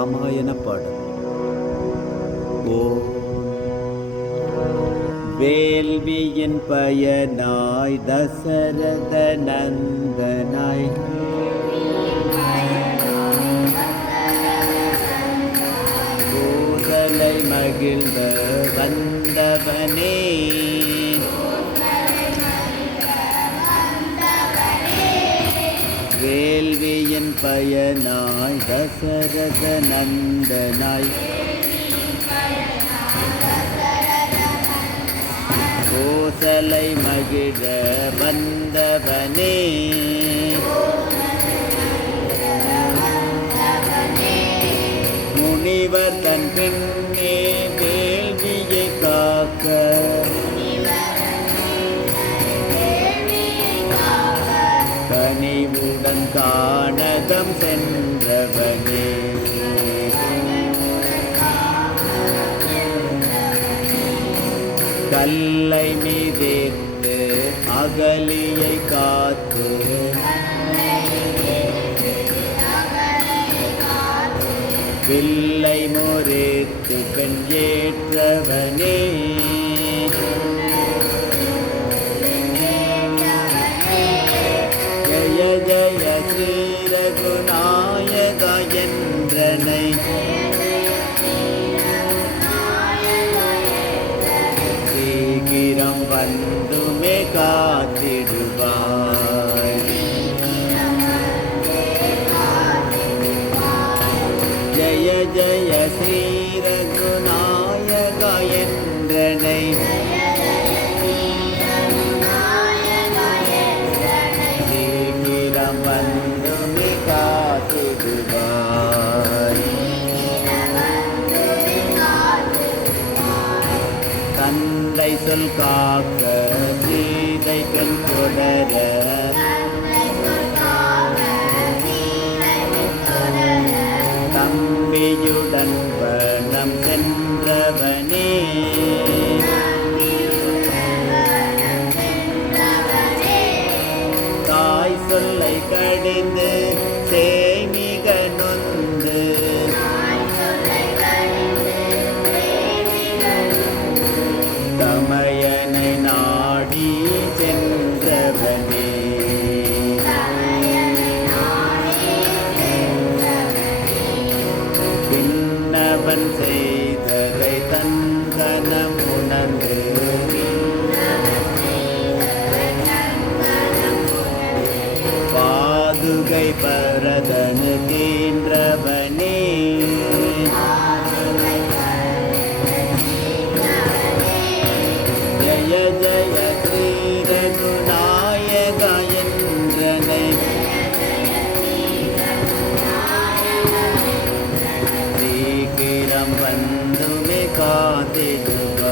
ராமாயண பாடல். ஓம் வேள்வியின் பயனாய் தசரத நந்தனாய் கோசலை மகிழ்ந்த வந்தவனே வேள்வியின் பயனாய் தசரத நந்தனாய் கோசலை மகிழ வந்தவனே முனிவர் தன் பின்னே வேள்வியை காக்க கனிவுடன் கானகம் சென்றவனே கல்லை மீதேற்று அகலியை காத்து வில்லை முறித்து பெண் ஏற்றவனே ஜய ஜய ஸ்ரீ ரகுநாயக என்றனை சீக்கிரம் வந்துமே காத்திடுவாய் ஜய ஜய ஸ்ரீ ரகுநாயக என்றனை சீக்கிரம் வந்துமே காத்திடுவாய் தந்தை சொல் காக்க சீதைகள் தொடர தம்பியுடன் வனம் சென்றவனே தாய் சொல்லை கடிந்து சேமிக நொந்து தமையனை நாடி சென்றவனே பின்னவன் செய்ததை தன்கனம் உணர்ந்து பாதுகை பரதனு தீன்றவனே ஜய ஜய ஸ்ரீ ரகுநாயக என்றனை சீக்கிரம் வந்துமே காத்திடுவாய்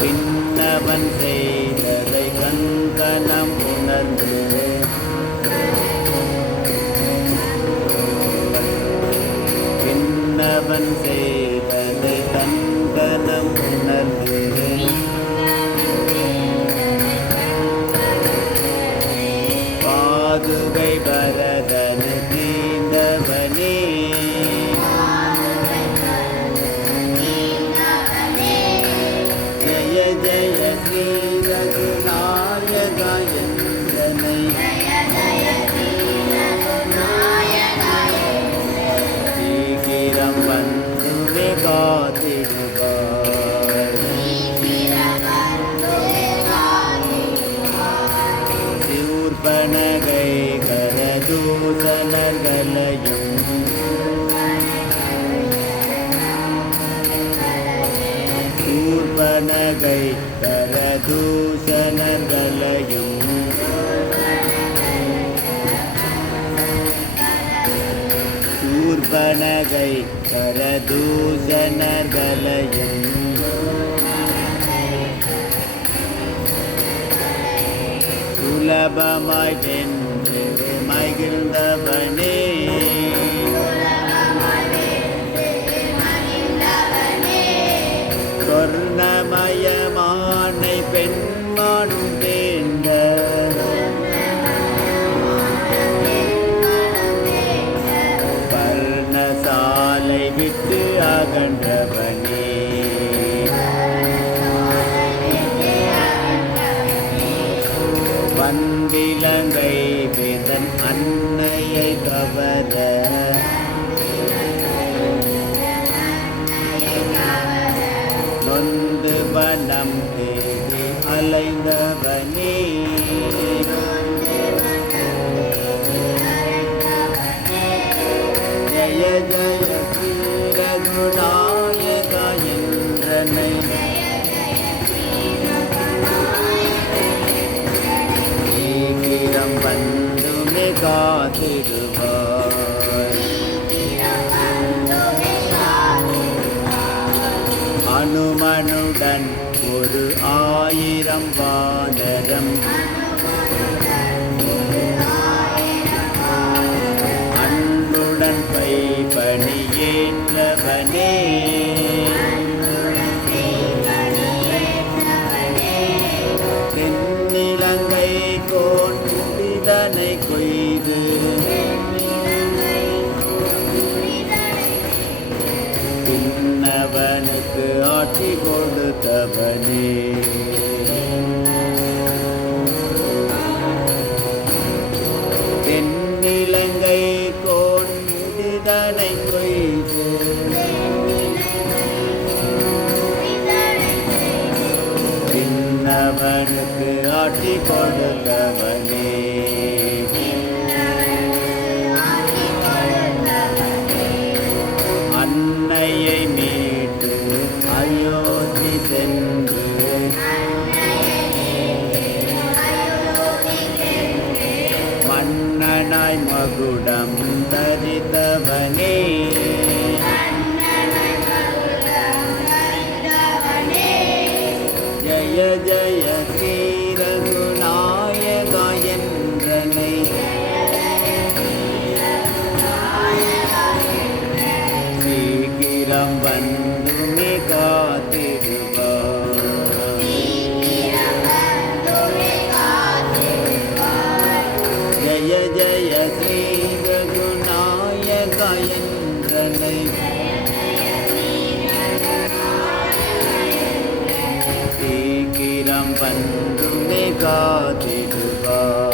பின்னவன் செய்ததை கங்கணம் உணர்ந்து பின்னவன் செய்ததை கங்கணம் உணர்ந்து பாதுகை பரதனு தீர்ந்தவனே ஜய ஜய ஸ்ரீ ரகுநாயக என்றனை சீக்கிரம் வந்துமே காத்திடுவாய் சூர்பனகை கரதூசனர்களையும் சூர்பனகை கரதூசனர்களையும் சூர்பனகை கரதூசனர்களையும் சுலபமாய் வென்று மகிழ்ந்தவனே சொர்ணமயமானை பெண்மாடும் வேண்ட வந்திலங்கை வேந்தன் அன்னையை கவர நொந்து வனம் தேடி அலைந்தவனே ஜய ஜய வீரகுணாயக என்றனை சீக்கிரம் வந்துமே காத்திடுவாய் அனுமனுடன் ஒரு 1000 வானரம் அன்புடன் பைபணி ஏற்றவனே தென்னிலங்கை கோன் இதனை கொய்து பின்னவனுக்கு ஆட்சி கொடுத்தவனே தென்னிலங்கை கோன் இதனை கொய்து பின்னவனுக்கு ஆட்சி கொடுத்தவனே அன்னையை மீட்டு அயோத்தி சென்று மன்னனாய் மகுடம் தரித்தவனே ஜய ஜய ஸ்ரீரகுநாயக என்றனை சீக்கிரம் வந்துமே காத்திடுவாய் ஜய ஜய ஸ்ரீரகுநாயக என்றனை சீக்கிரம் வந்துமே காத்திடுவாய்